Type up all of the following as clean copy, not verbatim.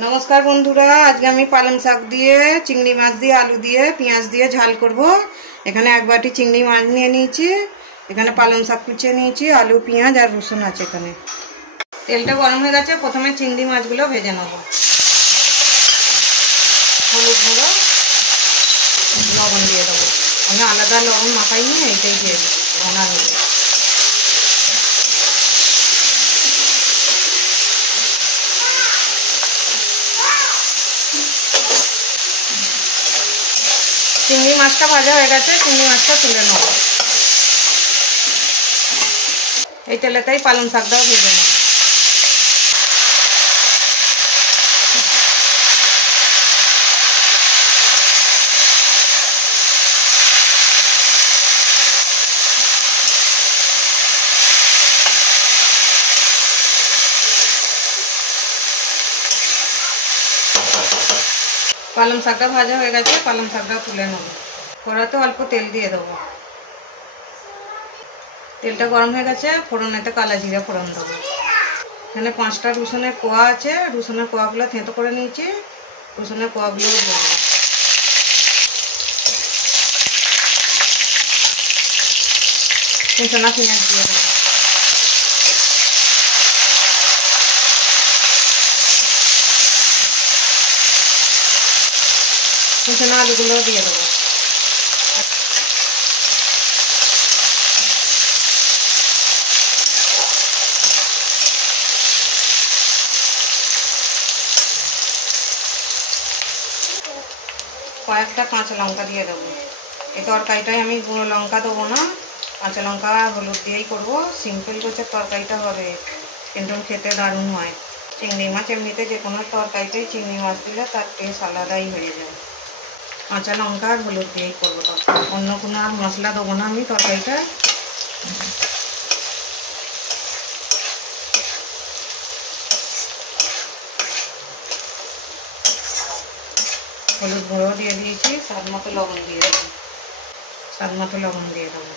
नमस्कार बंधुरा आज के आमी पालंग शाक दिए चिंगड़ी माछ दिए आलू दिए पेঁয়াজ दिए झाल करब। एखाने एक बाटी चिंगड़ी माछ निये निয়েছি, एखाने पालंग शाक कुचिয়ে নিয়েছি, आलू पेঁয়াজ और रसुन আছে। এখানে তেলটা গরম হয়ে গেছে, প্রথমে চিংড়ি মাছগুলো ভেজে নেব। হলুদ গুঁড়ো লবণ দিয়ে দেবো। আমি আলাদা লবণ মাখাইনি, এইটাই দিয়ে ঘনা নেব। চিংড়ি মাছটা ভাজা হয়ে গেছে, চিংড়ি মাছটা তুলে নেব। এই তেলেতেই পালং শাকটাও ভেজে নেব। পালং শাকটা ভাজা হয়ে গেছে, পালং শাকটা তুলে নেব। কড়াতে অল্প তেল দিয়ে দেবো। তেলটা গরম হয়ে গেছে, ফোড়নেতে কালা জিরা ফোড়ন দেবো। এখানে 5টা রসুনের কোয়া আছে, রসুনের কোয়াগুলো থেঁতো করে নিয়েছি, রসুনের কোয়াগুলো দেবো। কুচনো পেঁয়াজ দিয়ে দেবো। কুচনো আলুগুলো দিয়ে দেবো। কয়েকটা কাঁচা লঙ্কা দিয়ে দেবো। এই তরকারিটায় আমি গুঁড়ো লঙ্কা দেবো না, কাঁচা লঙ্কা হলুদ দিয়েই করবো। সিম্পল গোছের তরকারিটা হবে, কিন্তু খেতে দারুণ হয়। চিংড়ি মাছ এমনিতে যে কোনো তরকারিতেই চিংড়ি মাছ দিলে তার টেস্ট আলাদাই হয়ে যায়। কাঁচা লঙ্কা আর হলুদ দিয়েই করবো তরকারি, অন্য কোনো আর মশলা দেবো না আমি তরকারিটা। হলুদ গুঁড়ো দিয়ে দিয়েছি, স্বাদ মতো লবণ দিয়ে দেবো। স্বাদ মতো লবণ দিয়ে দেবো।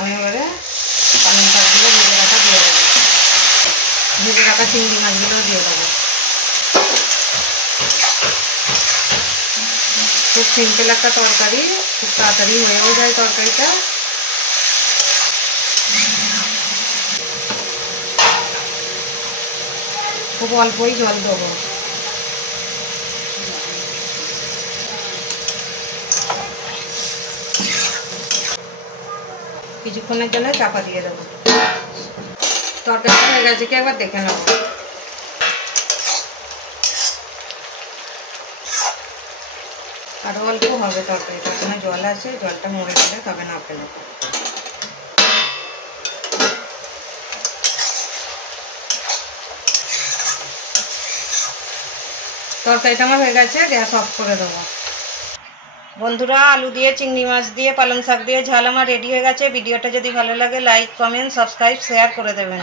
আমি এবারে পালং শাকগুলো ভেজে রাখা দিয়ে দেবো। ভেজে রাখা চিংড়ি মাছগুলো দিয়ে দেবো। খুব সিম্পল একটা তরকারি, খুব তাড়াতাড়ি হয়েও যায় তরকারিটা। খুব অল্পই জল দেবো। কিছুক্ষণের জন্য চাপা দিয়ে দেবো। তরকারিটা হয়ে গেছে কি একবার দেখে নেবো। আরো অল্প হবে তরকারিটা, ওখানে জল আছে, জলটা মরে গেলে তবে নাপে নেব। তরকারিটা আমার হয়ে গেছে, গ্যাস অফ করে দেবো। বন্ধুরা আলু দিয়ে চিংড়ি মাছ দিয়ে পালং শাক দিয়ে ঝাল আমার রেডি হয়ে গেছে। ভিডিওটা যদি ভালো লাগে লাইক কমেন্ট সাবস্ক্রাইব শেয়ার করে দেবেন।